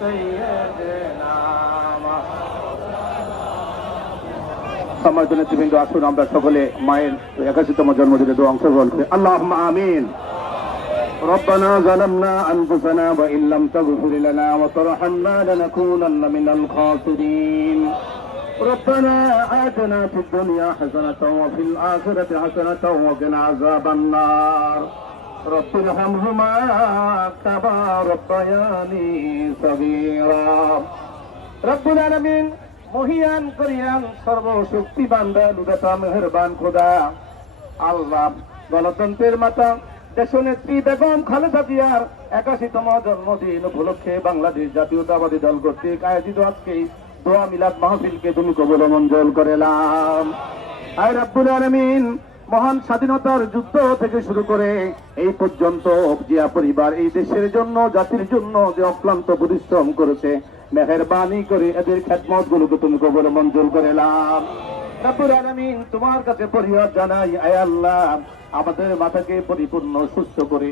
سيدنا সম্মানিত নেতৃবৃন্দ, আসুন আমরা সকলে মায়ের 81তম জন্মদিনে দোয়া অংশগ্রহণ করি। আল্লাহুম্মা আমিন। ربنا ظلمنا أنفسنا وإن لم تغفر لنا وترحمنا لنكونن من الخاسرين ربنا آتنا في الدنيا حسنة وفي الآخرة حسنة وقنا عذاب النار رب ارحمهما كما ربياني صغيرا رب العالمين মহিয়ান করিয়ান সর্বশক্তিমান দয়ালুদাতা মেহেরবান খোদা আল্লাহ, গণতন্ত্রের মাতা দেশনেত্রী বেগম খালেদা জিয়ার 81তম জন্মদিন উপলক্ষে বাংলাদেশ জাতীয়তাবাদী দল কর্তৃক আয়োজিত আজকে দোয়া মিলাদ মাহফিলকে তুমি কবুল মঞ্জুর করেলাম। আয় রব্বুল আলামিন, মহান স্বাধীনতার যুদ্ধ থেকে শুরু করে এই পর্যন্ত জিয়া পরিবার এই দেশের জন্য, জাতির জন্য যে অক্লান্ত পরিশ্রম করেছে, মেহেরবানি করে এদের খেদমত গুলোকে তুমি কবুল মঞ্জুর করেলাম। রব্বুল আলামিন, তোমার কাছে ফরিয়াদ জানাই, আয় আল্লাহ, আমাদের মাথাকে পরিপূর্ণ সুস্থ করে